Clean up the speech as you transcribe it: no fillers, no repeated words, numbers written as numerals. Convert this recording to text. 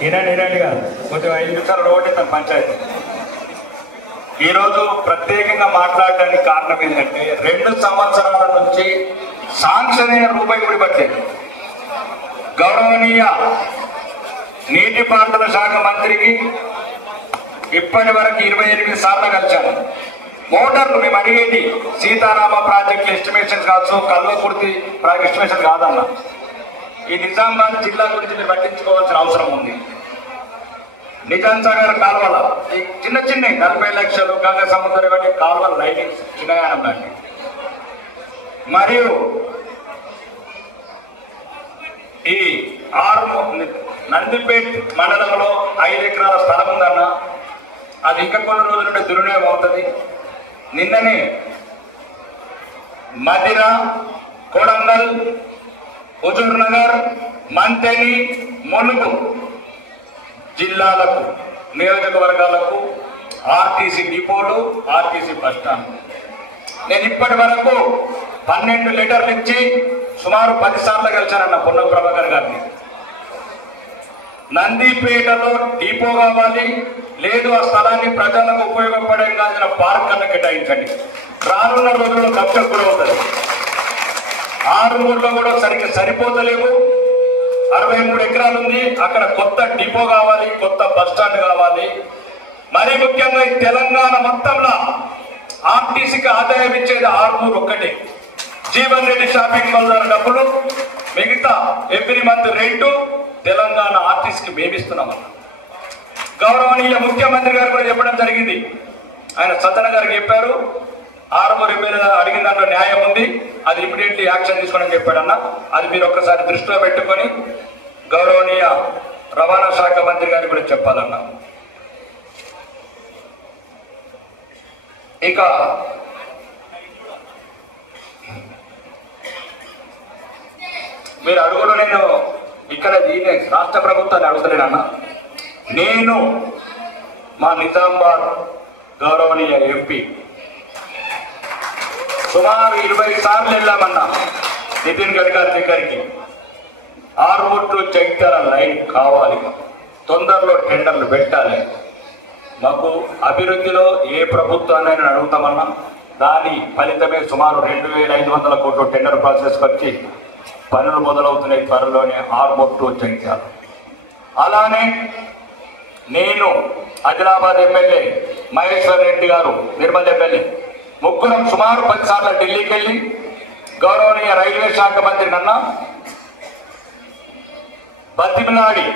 వినండిగా కొంచెం 5 నిమిషాలు రోడ్డు పంచాయతీ. ఈరోజు ప్రత్యేకంగా మాట్లాడడానికి కారణం ఏంటంటే 2 సంవత్సరాల నుంచి శాంక్షన్ అయిన రూపాయి కూడా పట్టలేదు. గౌరవనీయ నీటిపారుదల శాఖ మంత్రికి ఇప్పటి వరకు 28 సార్లు కలిశాను. మోటార్లు మేము అడిగేది సీతారామ ప్రాజెక్టు ఎస్టిమేషన్ కావచ్చు, కల్వకుర్తి ప్రాజెక్ట్ ఎస్టిమేషన్ కాదన్న. ఈ నిజామాబాద్ జిల్లా గురించి మీరు పట్టించుకోవాల్సిన అవసరం ఉంది. నిజాం సాగర్ కాలువల ఈ చిన్న 40 లక్షలు గంగ సముద్రం వంటి కాలువల లైనింగ్ చిన్నయానం లాంటి, మరియు ఈ నందిపేట్ మండలంలో 5 ఎకరాల స్థలం ఉందన్న. అది ఇంకా కొన్ని రోజుల నుండి దుర్వినియోగం అవుతుంది. నిన్ననే మదిర, కొడంగల్, హుజూర్ నగర్, మంతెని, ములుగు జిల్లాలకు, నియోజకవర్గాలకు ఆర్టీసీ డిపోలు, ఆర్టీసీ బస్టాండ్. నేను ఇప్పటి వరకు 12 లెటర్లు ఇచ్చి సుమారు 10 సార్లు కలిశానన్న పొన్నం ప్రభాకర్ గారిని. నందిపేటలో డిపో కావాలి, లేదు ఆ స్థలాన్ని ప్రజలకు ఉపయోగపడే కాల్సిన పార్క్ అన్న కేటాయించండి. రానున్న రోజుల్లో ఖర్చు కూడా అవుతుంది. 6 కూడా సరిపోతలేవు. 63 ఎకరాలు ఉంది. అక్కడ కొత్త డిపో కావాలి, కొత్త బస్టాండ్ కావాలి. మరీ ముఖ్యంగా ఈ తెలంగాణ మొత్తంలో ఆర్టీసీకి ఆదాయం ఇచ్చేది 6 ఒక్కటే. జీవన్ రెడ్డి షాపింగ్ మాల్ డబ్బులు, మిగతా ఎవ్రీ మంత్ రెంటు తెలంగాణ ఆర్టీసీకి మేమిస్తున్నామన్న. గౌరవనీయ ముఖ్యమంత్రి గారు కూడా చెప్పడం జరిగింది. ఆయన సత్తన గారికి చెప్పారు, 6 ఎమ్మెల్యేలు అడిగిన దాంట్లో న్యాయం ఉంది, అది ఇమీడియట్లీ యాక్షన్ తీసుకోమని చెప్పాడన్న. అది మీరు ఒక్కసారి దృష్టిలో పెట్టుకొని గౌరవనీయ రవాణా శాఖ మంత్రి గారికి కూడా చెప్పాలన్న. ఇక మీరు అడుగులో నేను ఇక్కడ రాష్ట్ర ప్రభుత్వాన్ని అడుగుతలేనన్న. నేను మా నిజామాబాద్ గౌరవనీయ ఎంపీ సుమారు 20 సార్లు వెళ్ళామన్నా నితిన్ గడ్కరీ దగ్గరికి. ఆర్మూర్లు జగిత్యాల లైన్ కావాలి, తొందరలో టెండర్లు పెట్టాలి. మాకు అభివృద్ధిలో ఏ ప్రభుత్వాన్ని అడుగుతామన్నా దాని ఫలితమే సుమారు 2500 కోట్ల టెండర్ ప్రాసెస్ వచ్చి పనులు మొదలవుతున్నాయి త్వరలోనే ఆర్మూర్లు జగిత్యాల. అలానే నేను ఆదిలాబాద్ ఎమ్మెల్యే మహేశ్వర్ రెడ్డి గారు, నిర్మల్ ఎమ్మెల్యే, ముగ్గురం సుమారు 10 సార్లు ఢిల్లీకి వెళ్ళి గౌరవనీయ రైల్వే శాఖ మంత్రి నన్న బతిమిలాడి